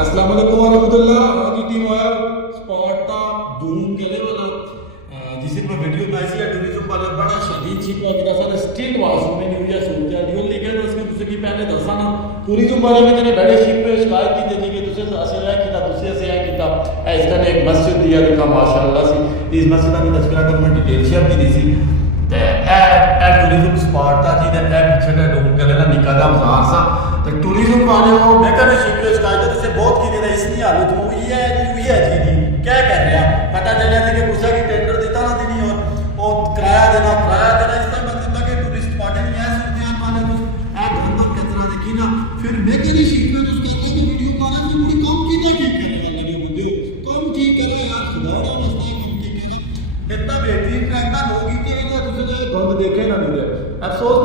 अस्सलाम वालेकुम वरहमतुल्लाह। आज की टीम आया स्पार्टा धूम केले वाला जिसमें मैं वीडियो बनाई है टूरिज्म वाला बड़ा शदीद चीप लगा था स्ट्रीट वास में न्यू ईयर सोचते हैं न्यू लिखे तो उसके दूसरे की पहले दसा ना टूरिज्म वाले में तेरे बड़े शिप पे शिकायत की थी कि तुझे ऐसे है कि दूसरे से है कि इसका ने एक मस्जिद दिया देखा माशाल्लाह सी इस मस्जिद की तस्वीर कर मैं डिटेल शेयर की दी सी ते ए टूरिज्म स्पार्टा जी ने ए पीछे का ढूंढ के लेना निकाह दा बाजार सा तो टूरिज्म वाले को मैं कहने शिप पे शिकायत से बहुत की दे इसलिए हालत में ये है जी क्या कर रहा पता चला कि गुस्सा की टेंडर देता ना देनी और किराया देना इसका मतलब है कि टूरिस्ट पार्टी नहीं है सुल्तान वाले कुछ एक अंदर कचरा देखी ना फिर मैं की शीट में तो उसका कि वीडियो बना के पूरी काम की ना ठीक करे वाले ने बंदे काम ठीक करे यार खुदाड़ा मस्ता काम ठीक करे इतना बेहतरीन ट्रैक ना लोग ही थे जो दूसरे गंद देखे ना मिले अफसोस